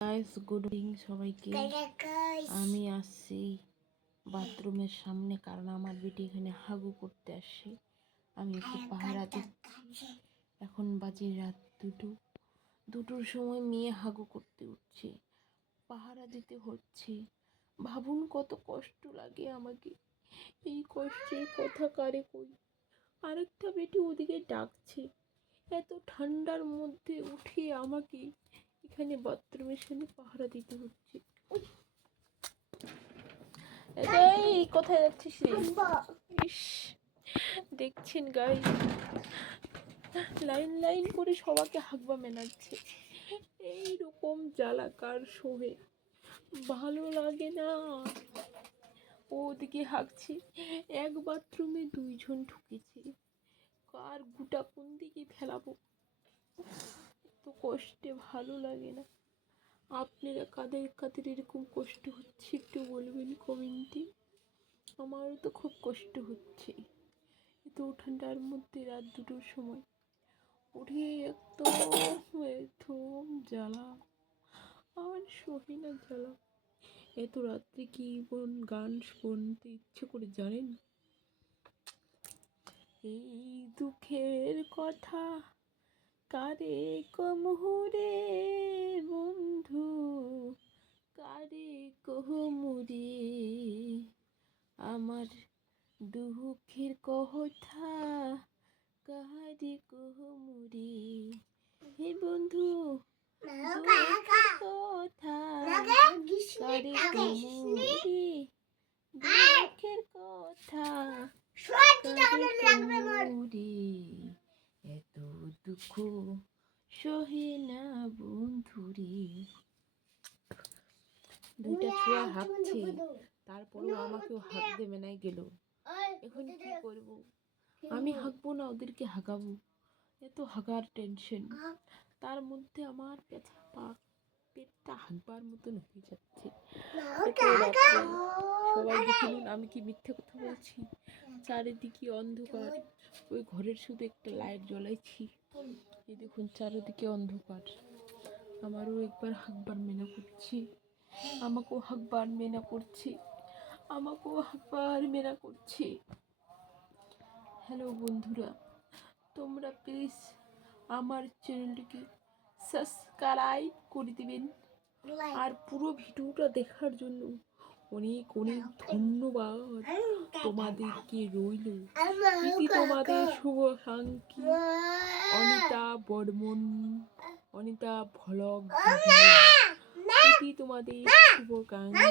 Guys, good evening সবাইকে। আমি আসছি বাথরুমের সামনে, কারণ আমার বেটি এখানে হাগু করতে আসছে। আমি একটু পাহারা দিচ্ছি। এখন বাজে রাত দুটোর সময় মেয়ে হাগু করতে উঠছে, পাহারা দিতে হচ্ছে। ভাবুন কত কষ্ট লাগে আমাকে। এই কষ্টের কথা কারে কই। আরেকটা বেটি ওদিকে ডাকছে। এত ঠান্ডার মধ্যে উঠে আমাকে এখানে বাথরুমের সামনে পাহারা দিতে হচ্ছে। এই কোথায় যাচ্ছিস রে? ইস, দেখছেন গাইস, লাইন লাইন করে সবাইকে হাগবা মেনাচ্ছে। এইরকম জ্বালা কার সহে? ভালো লাগে না। ওদিকে হাগছে, এক বাথরুমে দুইজন ঢুকেছে। কার গুটা কোন দিকে ফেলাবো? তো কষ্টে ভালো লাগে না। আপনারা কাদের কাদের এরকম কষ্ট হচ্ছে একটু বলবেন কমেন্টে। আমারও তো খুব কষ্ট হচ্ছে। এত ঠান্ডার মধ্যে রাত দুটোর সময় উঠে একদম জ্বালা, আর সহি না জ্বালা। এত রাত্রে কি গান শুনতে ইচ্ছে করে জানেন? এই দুঃখের কথা কারে কমহুরে বন্ধু, কারে কহমুরে, আমার দুঃখের কথা কারে কহমুরে। হে বন্ধু, দুঃখের কথা কারে কহমুরে, দুঃখের কথা কারে কহমুরে, এত দুঃখ সহে না বন্ধুরে। দুইটা ছোঁয়া হাঁকছে, তারপরেও আমাকেও হাঁক দেবে নাই গেল। এখন কি করব? আমি হাঁকবো না ওদেরকে হাঁকাবো? এত হাগার টেনশন। তার মধ্যে আমার পেটটা হাঁকবার মতন হয়ে যাচ্ছে। সবাই দেখে নিন, আমি কি মিথ্যে কথা বলছি? চারিদিকে অন্ধকার, ওই ঘরের শুধু একটা লাইট জ্বলাইছি। এই দেখুন চারিদিকে অন্ধকার। আমারও একবার হাঁকবার মেনা করছি, আমাকেও হাঁকবার মেনা করছি, আমাকেও হাঁকবার মেনা করছি। হ্যালো বন্ধুরা, তোমরা প্লিজ আমার চ্যানেলটিকে সাবস্ক্রাইব করে দিবেন। আর পুরো ভিডিওটা দেখার জন্য অনেক অনেক ধন্যবাদ তোমাদেরকে রইল। এটি তোমাদের শুভাকাঙ্ক্ষী অনিতা বর্মন, অনিতা ভ্লগ ভিডিও। এটি তোমাদের শুভাকাঙ্ক্ষী।